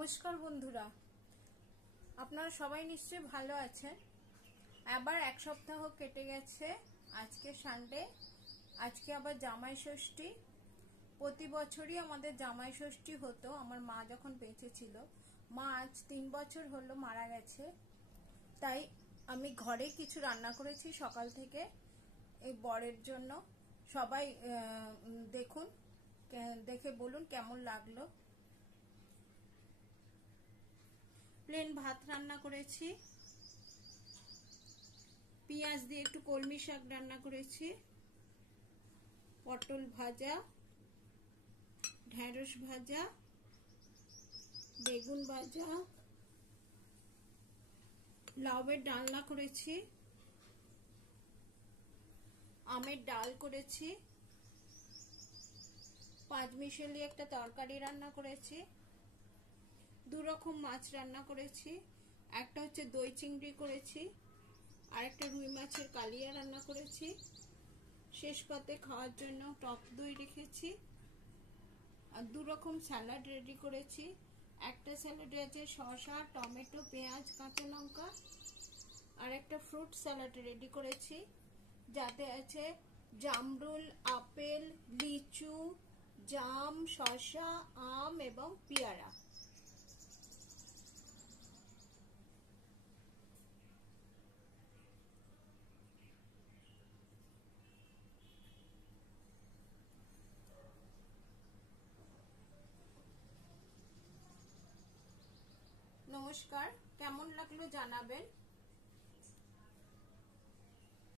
নমস্কার বন্ধুরা, আপনারা সবাই নিশ্চয়ই ভালো আছেন। আবার এক সপ্তাহ কেটে গেছে, আজকে সানডে, আজকে আবার জামাই ষষ্ঠী। প্রতি বছরই আমাদের জামাই ষষ্ঠী হতো আমার মা যখন বেঁচে ছিল। মা আজ 3 বছর হলো মারা গেছে, তাই আমি ঘরে কিছু রান্না করেছি সকাল থেকে এই বরের জন্য। সবাই দেখুন, দেখে বলুন কেমন লাগলো। প্লেন ভাত রান্না করেছি, পেঁয়াজ দিয়ে একটু কলমি শাক রান্না করেছি, পটল ভাজা, ঢেঁড়স ভাজা, বেগুন ভাজা, লাউয়ের ডালনা করেছি, আমের ডাল করেছি, পাঁচমিশালি একটা তরকারি রান্না করেছি, 2 রকম মাছ রান্না করেছি। একটা হচ্ছে দই চিংড়ি করেছি, আর একটা রুই মাছের কালিয়া রান্না করেছি। শেষ পাতে খাওয়ার জন্য টক দই রেখেছি, আর 2 রকম স্যালাড রেডি করেছি। একটা স্যালাডে আছে শসা, টমেটো, পেঁয়াজ, কাঁচা লঙ্কা, আর একটা ফ্রুট স্যালাড রেডি করেছি যাতে আছে জামরুল, আপেল, লিচু, জাম, শসা, আম এবং পেয়ারা। নমস্কার, কেমন লাগলো জানাবেন।